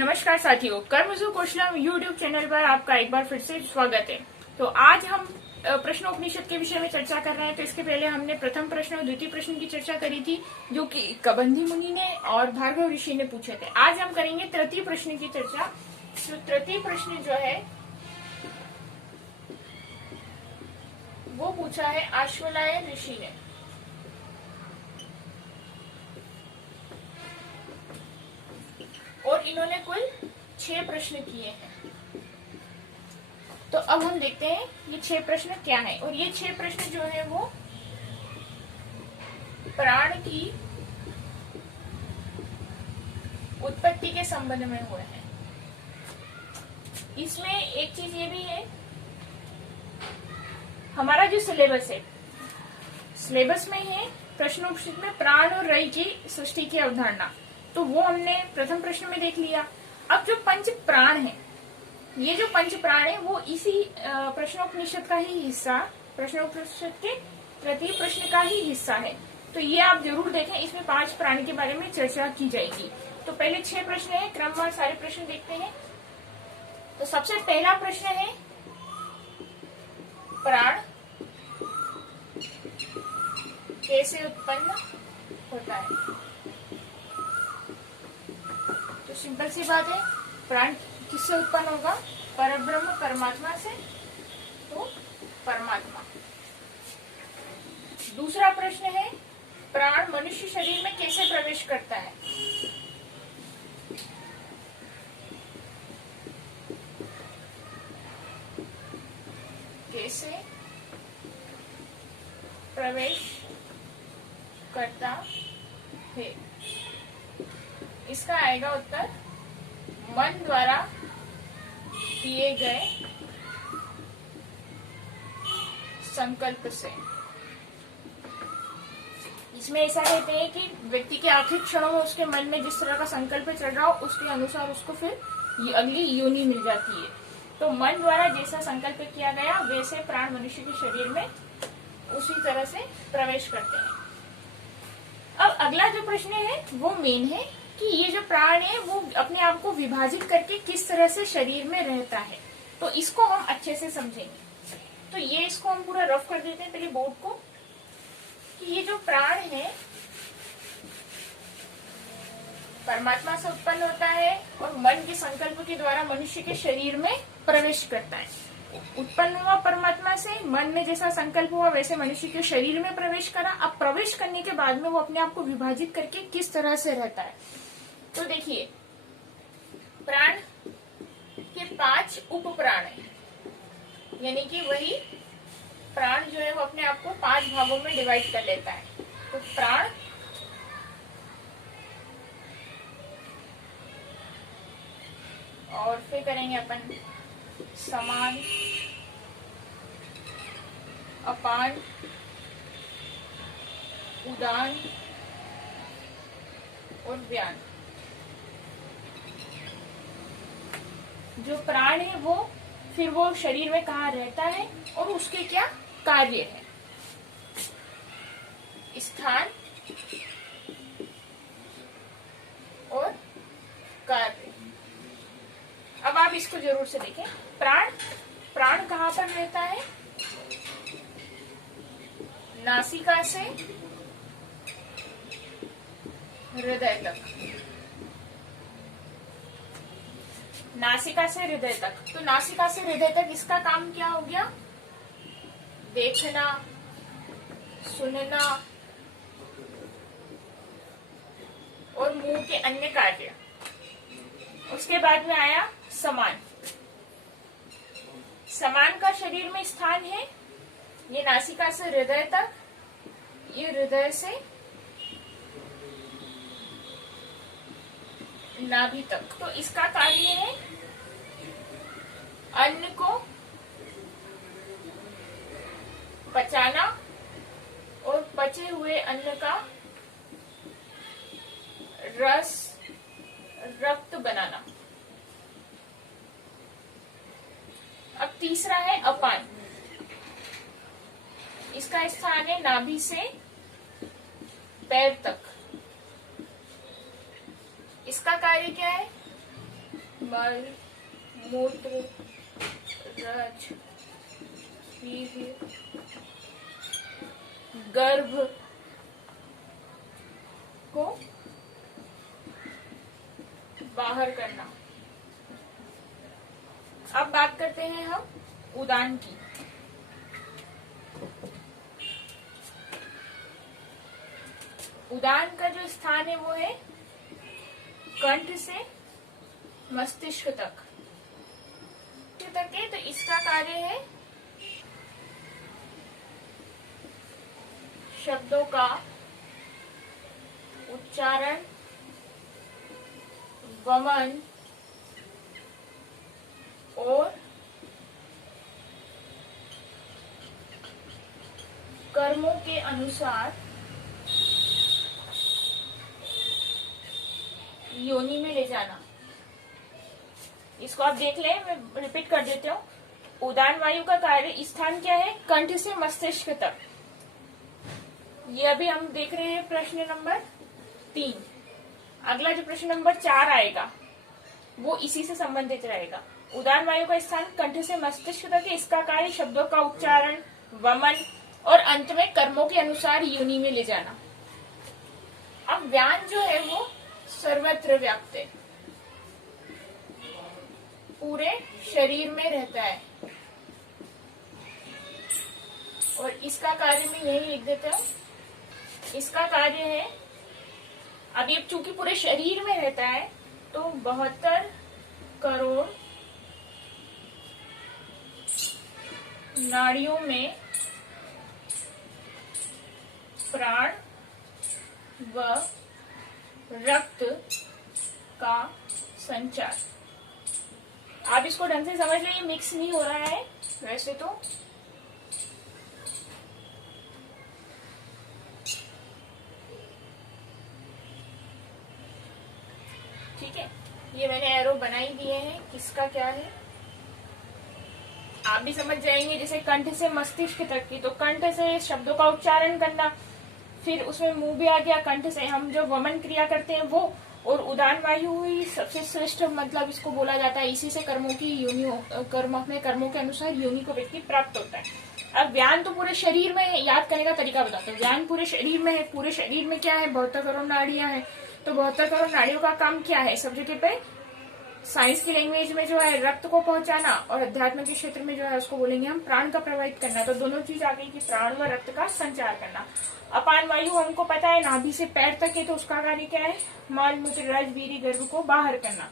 नमस्कार साथियों, कर्मजो कौशलम YouTube channel पर आपका एक बार फिर से स्वागत है। तो आज हम प्रश्नोपनिषद के विषय में चर्चा कर रहे हैं। तो इसके पहले हमने प्रथम प्रश्न और द्वितीय प्रश्न की चर्चा करी थी, जो कि कबंधी मुनि ने और भार्गव ऋषि ने पूछे थे। आज हम करेंगे तृतीय प्रश्न की चर्चा। तो तृतीय प्रश्न जो है वो पूछा है आश्वलायन ऋषि ने। और इन्होंने कुल 6 प्रश्न किए हैं। तो अब हम देखते हैं ये 6 प्रश्न क्या है। और ये 6 प्रश्न जो है वो प्राण की उत्पत्ति के संबंध में हुए हैं। इसमें एक चीज ये भी है, हमारा जो सिलेबस है, सिलेबस में है प्रश्नोपनिषद में प्राण और रई की सृष्टि की अवधारणा। तो वो हमने प्रथम प्रश्न में देख लिया। अब जो पंच प्राण है, ये जो पंच प्राण है वो इसी प्रश्नोपनिषद का ही हिस्सा, प्रश्नोपनिषद के तृतीय प्रश्न का ही हिस्सा है। तो ये आप जरूर देखें, इसमें 5 प्राण के बारे में चर्चा की जाएगी। तो पहले 6 प्रश्न है, क्रमवार सारे प्रश्न देखते हैं। तो सबसे पहला प्रश्न है प्राण कैसे उत्पन्न होता है। तो सिंपल सी बात है, प्राण किससे उत्पन्न होगा? परब्रह्म परमात्मा से। तो परमात्मा। दूसरा प्रश्न है प्राण मनुष्य शरीर में कैसे प्रवेश करता है। कैसे प्रवेश करता है, इसका आएगा उत्तर मन द्वारा किए गए संकल्प से। इसमें ऐसा कहते हैं कि व्यक्ति के आखिरी क्षणों में उसके मन में जिस तरह का संकल्प चल रहा हो, उसके अनुसार उसको फिर अगली योनि मिल जाती है। तो मन द्वारा जैसा संकल्प किया गया, वैसे प्राण मनुष्य के शरीर में उसी तरह से प्रवेश करते हैं। अब अगला जो प्रश्न है वो मेन है कि ये जो प्राण है वो अपने आप को विभाजित करके किस तरह से शरीर में रहता है। तो इसको हम अच्छे से समझेंगे। तो ये इसको हम पूरा रफ कर देते हैं पहले बोर्ड को, कि ये जो प्राण है परमात्मा से उत्पन्न होता है और मन के संकल्प के द्वारा मनुष्य के शरीर में प्रवेश करता है। उत्पन्न हुआ परमात्मा से, मन में जैसा संकल्प हुआ वैसे मनुष्य के शरीर में प्रवेश करा। अब प्रवेश करने के बाद में वो अपने आप को विभाजित करके किस तरह से रहता है। तो देखिए, प्राण के 5 उप प्राण है, यानी कि वही प्राण जो है वो अपने आप को 5 भागों में डिवाइड कर लेता है। तो प्राण और फिर करेंगे अपन समान, अपान, उदान और व्यान। जो प्राण है वो फिर वो शरीर में कहाँ रहता है और उसके क्या कार्य है, स्थान और कार्य। अब आप इसको जरूर से देखें। प्राण कहाँ पर रहता है? नासिका से हृदय तक। नासिका से हृदय तक। तो नासिका से हृदय तक इसका काम क्या हो गया? देखना, सुनना और मुंह के अन्य कार्य। उसके बाद में आया समान। समान का शरीर में स्थान है, ये नासिका से हृदय तक, ये हृदय से नाभि तक। तो इसका कार्य है अन्न को पचाना और पचे हुए अन्न का रस, रक्त बनाना। अब तीसरा है अपान। इसका स्थान है नाभि से पैर तक। इसका कार्य क्या है? मल, मूत्र, रज, वीर्य, गर्भ को बाहर करना। अब बात करते हैं हम उदान की। उदान का जो स्थान है वो है कंठ से मस्तिष्क तक है। तो इसका कार्य है शब्दों का उच्चारण, वमन और कर्मों के अनुसार योनि में ले जाना। इसको आप देख लें, मैं रिपीट कर देती हूँ। उदान वायु का कार्य स्थान क्या है? कंठ से मस्तिष्क तक। ये अभी हम देख रहे हैं प्रश्न नंबर 3। अगला जो प्रश्न नंबर 4 आएगा वो इसी से संबंधित रहेगा। उदान वायु का स्थान कंठ से मस्तिष्क तक है। इसका कार्य शब्दों का उच्चारण, वमन और अंत में कर्मों के अनुसार योनि में ले जाना। अब व्यान जो है वो सर्वत्र व्याप्त है, पूरे शरीर में रहता है और इसका कार्य मैं यही लिख देता हूं। इसका कार्य है, अब ये चूंकि पूरे शरीर में रहता है तो 72 करोड़ नाड़ियों में प्राण व रक्त का संचार। आप इसको ढंग से समझ लें, मिक्स नहीं हो रहा है वैसे तो। ठीक है, ये मैंने एरो बनाई दिए हैं, किसका क्या है आप भी समझ जाएंगे। जैसे कंठ से मस्तिष्क तक की, तो कंठ से शब्दों का उच्चारण करना, फिर उसमें मुंह भी आ गया। कंठ से हम जो वमन क्रिया करते हैं वो, और उदान वायु ही सबसे श्रेष्ठ मतलब इसको बोला जाता है। इसी से कर्मों की योनि, कर्मों के अनुसार योनि को व्यक्ति प्राप्त होता है। अब व्यान तो पूरे शरीर में है, याद करने का तरीका बताता हूँ। व्यान पूरे शरीर में है। पूरे शरीर में क्या है? 72 करोड़ नाड़ियां हैं। तो 72 करोड़ नाड़ियों का काम क्या है? सब जगह पे साइंस की लैंग्वेज में जो है रक्त को पहुंचाना, और अध्यात्म के क्षेत्र में जो है उसको बोलेंगे हम प्राण का प्रवाहित करना। तो दोनों चीज आ गई कि प्राण व रक्त का संचार करना। अपान वायु हमको पता है नाभि से पैर तक है, तो उसका कार्य क्या है? मल, मूत्र, रज, वीर्य, गर्भ को बाहर करना।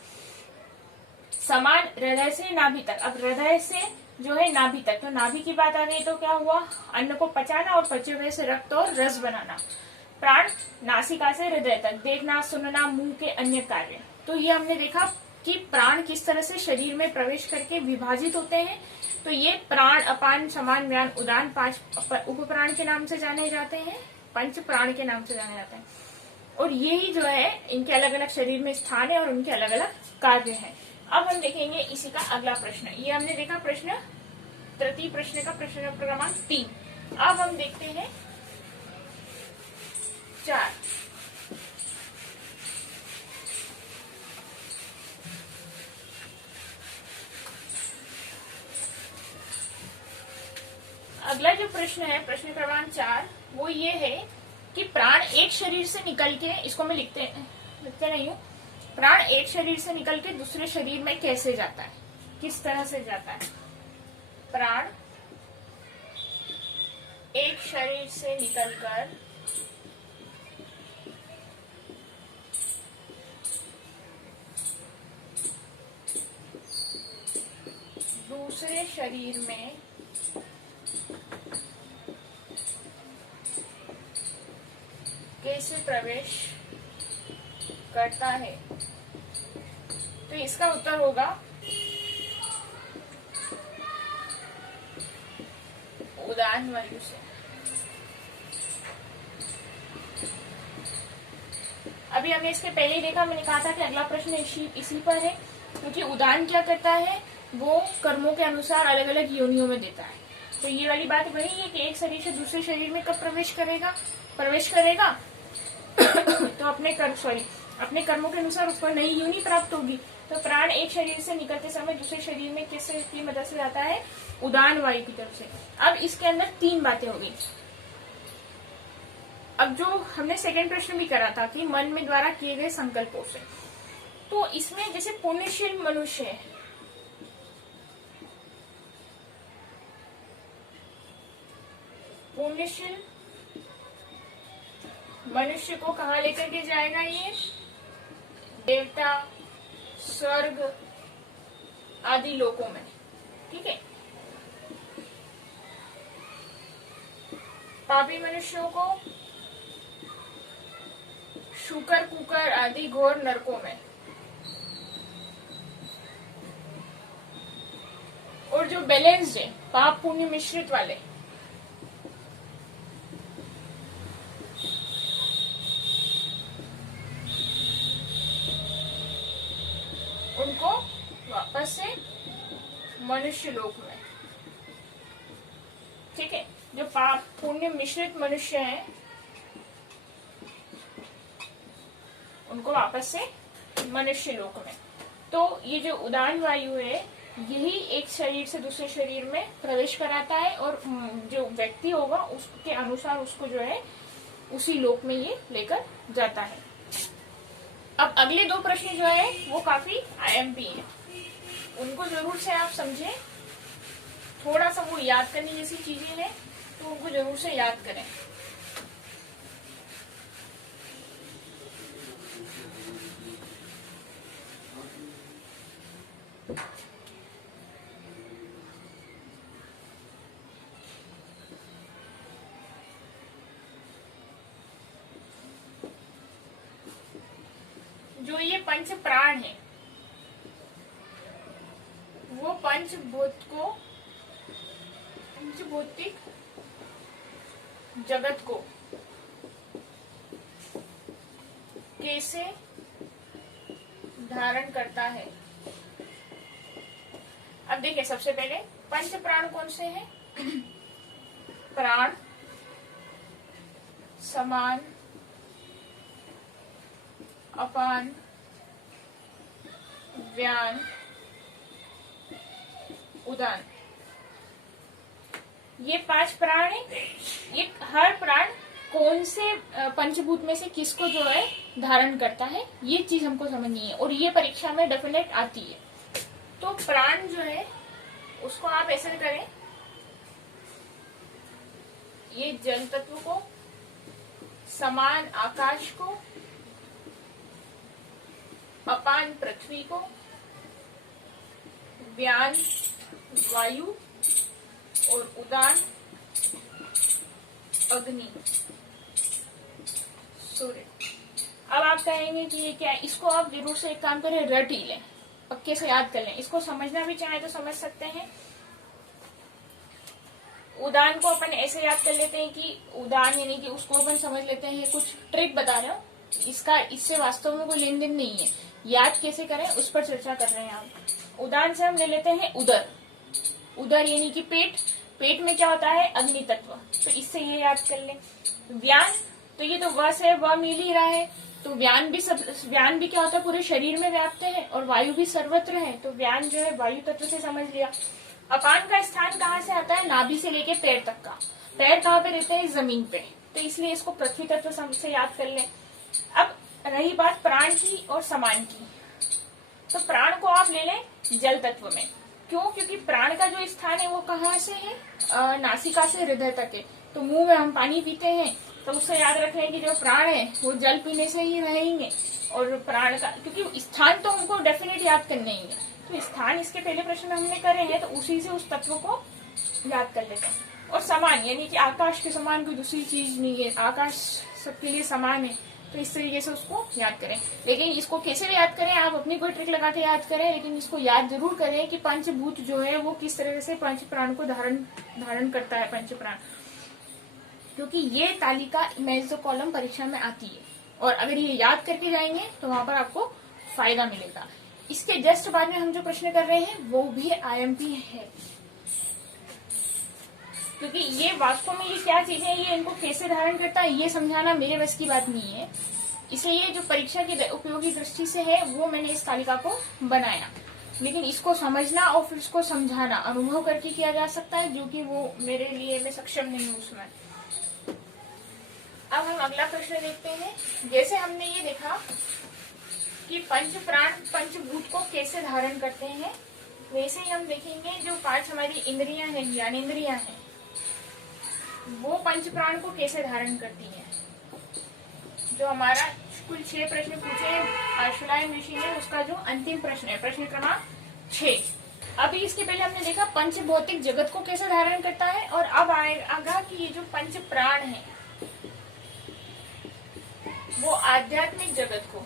समान हृदय से नाभि तक। अब हृदय से जो है नाभि तक, तो नाभि की बात आ गई तो क्या हुआ? अन्न को पचाना और पचे हुए से रक्त और रस बनाना। प्राण नासिका से हृदय तक, देखना, सुनना, मुंह के अन्य कार्य। तो ये हमने देखा कि प्राण किस तरह से शरीर में प्रवेश करके विभाजित होते हैं। तो ये प्राण, अपान, समान, व्यान, उदान 5 उप प्राण के नाम से जाने जाते हैं, 5 प्राण के नाम से जाने जाते हैं। और यही जो है इनके अलग अलग शरीर में स्थान है और उनके अलग अलग कार्य हैं। अब हम देखेंगे इसी का अगला प्रश्न। ये हमने देखा प्रश्न, तृतीय प्रश्न का प्रश्न क्रमांक 3। अब हम देखते हैं 4। अगला जो प्रश्न है, प्रश्न क्रमांक 4, वो ये है कि प्राण एक शरीर से निकल के, इसको मैं लिखते नहीं हूँ, प्राण एक शरीर से निकल के दूसरे शरीर में कैसे जाता है, किस तरह से जाता है? प्राण एक शरीर से निकलकर दूसरे शरीर में कैसे प्रवेश करता है? तो इसका उत्तर होगा उदान वायु से। अभी हमने इसके पहले ही देखा, मैंने कहा था कि अगला प्रश्न इसी पर है, क्योंकि उदान क्या करता है? वो कर्मों के अनुसार अलग अलग योनियों में देता है। तो ये वाली बात वही है कि एक शरीर से दूसरे शरीर में कब प्रवेश करेगा तो अपने कर्म अपने कर्मों के अनुसार उसको नई योनि प्राप्त होगी। तो प्राण एक शरीर से निकलते समय दूसरे शरीर में किससे की मदद से जाता है? उदान वायु की तरफ से। अब इसके अंदर 3 बातें हो गई। अब जो हमने सेकंड प्रश्न भी करा था कि मन में द्वारा किए गए संकल्पों से, तो इसमें जैसे पुण्यशील मनुष्य है, पुण्यशील मनुष्य को कहाँ लेकर के जाएगा? ये देवता, स्वर्ग आदि लोकों में, ठीक है। पापी मनुष्यों को शुकर, कुकर आदि घोर नरकों में, और जो बैलेंस्ड है, पाप पुण्य मिश्रित वाले, उनको वापस से मनुष्य लोक में, ठीक है। जो पाप पुण्य मिश्रित मनुष्य हैं, उनको वापस से मनुष्य लोक में। तो ये जो उदान वायु है, यही एक शरीर से दूसरे शरीर में प्रवेश कराता है, और जो व्यक्ति होगा उसके अनुसार उसको जो है उसी लोक में ये लेकर जाता है। अब अगले 2 प्रश्न जो है वो काफी आईएमपी है, उनको जरूर से आप समझें। थोड़ा सा वो याद करने जैसी चीजें हैं, तो उनको जरूर से याद करें। जो ये पंच प्राण है, वो पंचभौतिक जगत को कैसे धारण करता है? अब देखिए, सबसे पहले पंच प्राण कौन से हैं? प्राण, समान, अपान, व्यान, उदान। ये 5 प्राण है। ये हर प्राण कौन से पंचभूत में से किसको जो है धारण करता है, ये चीज हमको समझनी है, और ये परीक्षा में डेफिनेट आती है। तो प्राण जो है उसको आप ऐसे करें, ये जल तत्व को, समान आकाश को, अपान पृथ्वी को, व्यान वायु, और उदान अग्नि, सूर्य। अब आप कहेंगे कि ये क्या है? इसको आप जरूर से एक काम करें, रट ही लें, पक्के से याद कर लें। इसको समझना भी चाहे तो समझ सकते हैं। उदान को अपन ऐसे याद कर लेते हैं कि उदान यानी कि उसको अपन समझ लेते हैं, ये कुछ ट्रिक बता रहे हो, इसका इससे वास्तव में कोई लेन देन नहीं है। याद कैसे करें उस पर चर्चा कर रहे हैं हम। उदान से हम ले लेते हैं उदर। उदर यानी कि पेट, पेट में क्या होता है? अग्नि तत्व, तो इससे ये याद कर लें। व्यान, तो ये तो व से व मिल ही रहा है, तो व्यान भी क्या होता है? पूरे शरीर में व्याप्त है, और वायु भी सर्वत्र है, तो व्यान जो है वायु तत्व से समझ लिया। अपान का स्थान कहाँ से आता है? नाभि से लेके पैर तक का। पैर कहाँ पे रहते हैं? जमीन पे, तो इसलिए इसको पृथ्वी तत्व से याद कर लें। अब रही बात प्राण की और समान की, तो प्राण को आप ले लें जल तत्व में। क्यों? क्योंकि प्राण का जो स्थान है वो कहाँ से है? नासिका से हृदय तक है। तो मुंह में हम पानी पीते हैं, तो उससे याद रखें कि जो प्राण है वो जल पीने से ही रहेंगे। और प्राण का, क्योंकि स्थान तो हमको डेफिनेट याद करने ही है, तो स्थान इसके पहले प्रश्न में हमने करे हैं, तो उसी से उस तत्व को याद कर लेते हैं। और समान यानी कि आकाश के समान कोई दूसरी चीज नहीं है, आकाश सबके लिए समान है, तो इस तरीके से उसको याद करें। लेकिन इसको कैसे भी याद करें, आप अपनी कोई ट्रिक लगा के याद करें, लेकिन इसको याद जरूर करें कि पंचभूत जो है वो किस तरह से पंच प्राण को धारण करता है, पंच प्राण। क्योंकि ये तालिका इमेज कॉलम परीक्षा में आती है, और अगर ये याद करके जाएंगे तो वहां पर आपको फायदा मिलेगा। इसके जस्ट बाद में हम जो प्रश्न कर रहे हैं वो भी आईएमपी है, क्योंकि ये वास्तव में ये क्या चीज है, ये इनको कैसे धारण करता है ये समझाना मेरे बस की बात नहीं है। इसलिए जो परीक्षा की उपयोगी दृष्टि से है वो मैंने इस तालिका को बनाया, लेकिन इसको समझना और फिर इसको समझाना अनुभव करके किया जा सकता है, जो कि वो मेरे लिए मैं सक्षम नहीं हूँ उसमें। अब हम अगला प्रश्न देखते हैं। जैसे हमने ये देखा कि पंच प्राण पंचभूत को कैसे धारण करते हैं, वैसे ही हम देखेंगे जो 5 हमारी इंद्रियां हैं, ज्ञानेंद्रियां हैं, वो पंच प्राण को कैसे धारण करती हैं। जो हमारा कुल 6 प्रश्न पूछे आशुलायन ऋषि ने, उसका जो अंतिम प्रश्न है, प्रश्न क्रमांक 6। अभी इसके पहले हमने देखा पंच भौतिक जगत को कैसे धारण करता है, और अब आएगा कि ये जो पंच प्राण है वो आध्यात्मिक जगत को,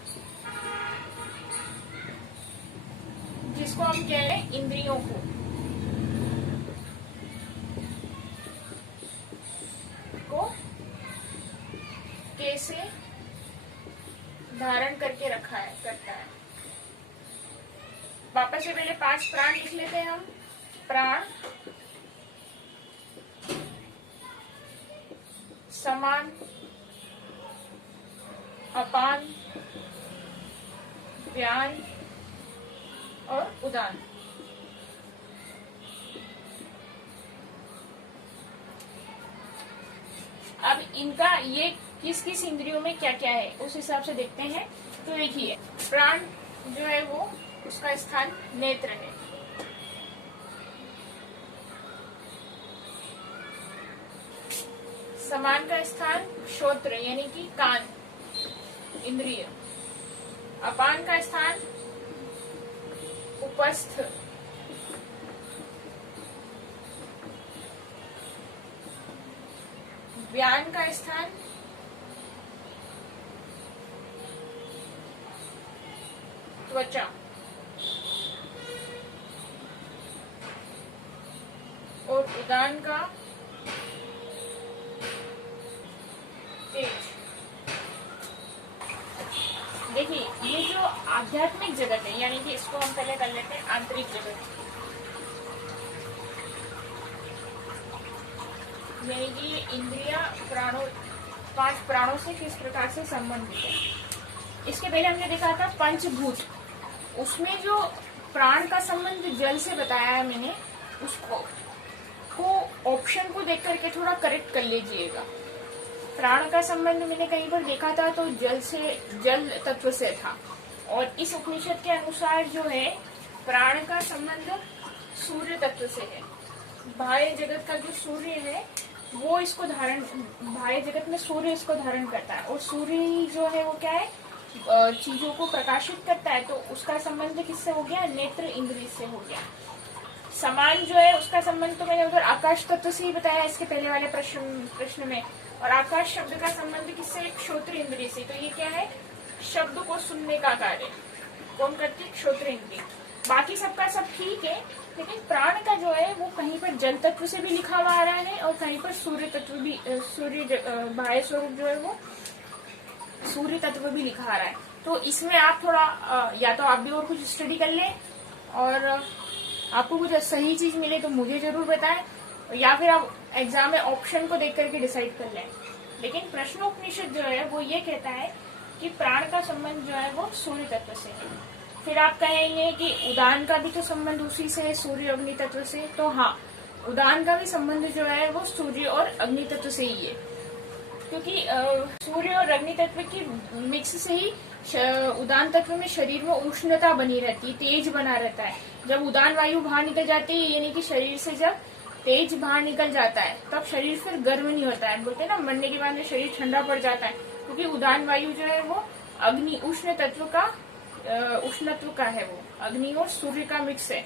जिसको हम कह रहे हैं इंद्रियों को कैसे धारण करके रखा है, करता है। वापस से पहले 5 प्राण लिख लेते हैं हम। प्राण, समान, अपान, व्यान और उदान। अब इनका ये किस किस इंद्रियों में क्या क्या है उस हिसाब से देखते हैं। तो देखिए, प्राण जो है वो उसका स्थान नेत्र है। समान का स्थान श्रोत्र यानी कि कान इंद्रिय। अपान का स्थान उपस्थ, व्यान का स्थान त्वचा, और उदान का तेज। देखिए, ये जो आध्यात्मिक जगत है, यानी कि इसको हम पहले कर लेते हैं आंतरिक जगत, यानी कि ये इंद्रिया प्राणों 5 प्राणों से किस प्रकार से संबंधित है। इसके पहले हमने देखा था पंचभूत, उसमें जो प्राण का संबंध जल से बताया है मैंने, उसको ऑप्शन को देख करके थोड़ा करेक्ट कर लीजिएगा। प्राण का संबंध मैंने कहीं पर देखा था तो जल तत्व से था, और इस उपनिषद के अनुसार जो है प्राण का संबंध सूर्य तत्व से है। बाह्य जगत का जो सूर्य है वो इसको बाह्य जगत में सूर्य इसको धारण करता है, और सूर्य ही जो है वो क्या है, चीजों को प्रकाशित करता है। तो उसका संबंध किससे हो गया, नेत्र इंद्रिय से हो गया। समान जो है उसका संबंध तो मैंने उधर आकाश तत्व से ही बताया इसके पहले वाले प्रश्न में, और आकाश शब्द का संबंध किससे, श्रोत्र इंद्रिय से। तो ये क्या है, शब्द को सुनने का कार्य कौन करती है, श्रोत्र इंद्रिय। बाकी सबका सब ठीक है, लेकिन प्राण का जो है वो कहीं पर जल तत्व से भी लिखा हुआ आ रहा है, और कहीं पर सूर्य तत्व भी, बाह्य स्वरूप जो है वो सूर्य तत्व भी लिखा आ रहा है। तो इसमें आप थोड़ा या तो आप भी और कुछ स्टडी कर लें, और आपको कुछ सही चीज मिले तो मुझे जरूर बताएं, या फिर आप एग्जाम में ऑप्शन को देख करके डिसाइड कर लें। लेकिन प्रश्नोपनिषद जो है वो ये कहता है कि प्राण का संबंध जो है वो सूर्य तत्व से है। फिर आप कहेंगे कि उदान का भी तो संबंध उसी से है, सूर्य अग्नि तत्व से। तो हाँ, उदान का भी संबंध जो है वो सूर्य और अग्नि तत्व से ही है, क्योंकि सूर्य और अग्नि तत्व की मिक्स से ही उदान तत्व में शरीर में उष्णता बनी रहती है, तेज बना रहता है। जब उदान वायु बाहर निकल जाती है, यानी कि शरीर से जब तेज बाहर निकल जाता है, तब शरीर फिर गर्म नहीं होता है। बोलते हैं ना, मरने के बाद में शरीर ठंडा पड़ जाता है, क्योंकि उदान वायु जो है वो अग्नि उष्ण तत्व का उष्णत्व का है, वो अग्नि और सूर्य का मिक्स है।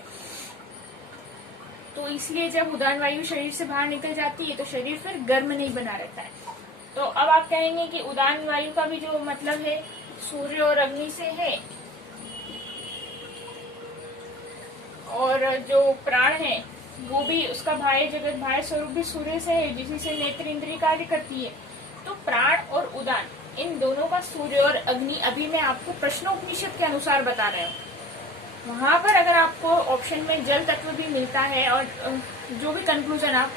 तो इसलिए जब उदान वायु शरीर से बाहर निकल जाती है तो शरीर फिर गर्म नहीं बना रहता है। तो अब आप कहेंगे कि उदान वायु का भी जो मतलब है सूर्य और अग्नि से है, और जो प्राण है वो भी, उसका बाह्य जगत बाह्य स्वरूप भी सूर्य से है, जिसी से नेत्र इंद्रिय कार्य करती है। तो प्राण और उदान, इन दोनों का सूर्य और अग्नि, अभी मैं आपको प्रश्नोपनिषद के अनुसार बता रहा हूँ। वहां पर अगर आपको ऑप्शन में जल तत्व भी मिलता है, और जो भी कंक्लूजन आप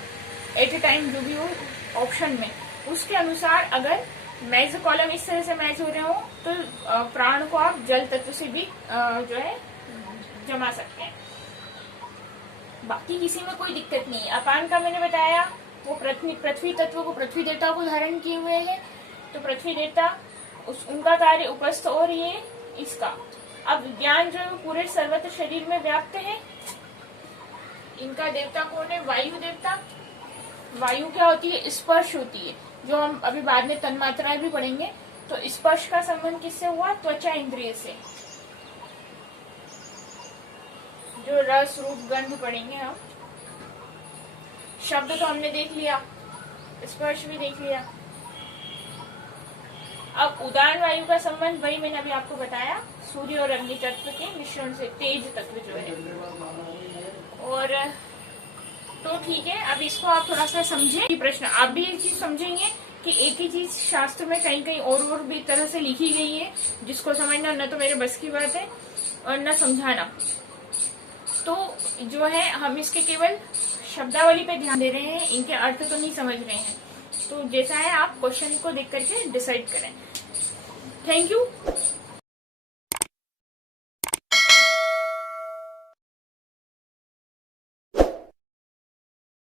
एट ए टाइम जो भी हो ऑप्शन में, उसके अनुसार अगर मैच कॉलम इस तरह से मैच हो रहे हो तो प्राण को आप जल तत्व से भी जो है जमा सकते हैं। बाकी किसी में कोई दिक्कत नहीं है। अपान का मैंने बताया, वो पृथ्वी तत्व को पृथ्वी देवता को धारण किए हुए है, तो पृथ्वी देवता उनका कार्य उपस्थ और ये इसका। अब ज्ञान जो है वो पूरे सर्वत्र शरीर में व्याप्त है। इनका देवता कौन है? वायु देवता। वायु क्या होती है? स्पर्श होती है, जो हम अभी बाद में तन्मात्राएं भी पढ़ेंगे। तो स्पर्श का संबंध किससे हुआ? त्वचा इंद्रिय से। जो रस रूप गंध पढ़ेंगे हम। शब्द तो हमने देख लिया, स्पर्श भी देख लिया। अब उदाहरण वायु का संबंध वही मैंने अभी आपको बताया, सूर्य और अग्नि तत्व के मिश्रण से, तेज तत्व जो है। और तो ठीक है, अब इसको आप थोड़ा सा समझे। प्रश्न आप भी एक चीज समझेंगे कि एक ही चीज शास्त्र में कहीं कहीं और भी तरह से लिखी गई है, जिसको समझना न तो मेरे बस की बात है और न समझाना। तो जो है हम इसके केवल शब्दावली पे ध्यान दे रहे हैं, इनके अर्थ तो नहीं समझ रहे हैं। तो जैसा है आप क्वेश्चन को देख करके डिसाइड करें। Thank you.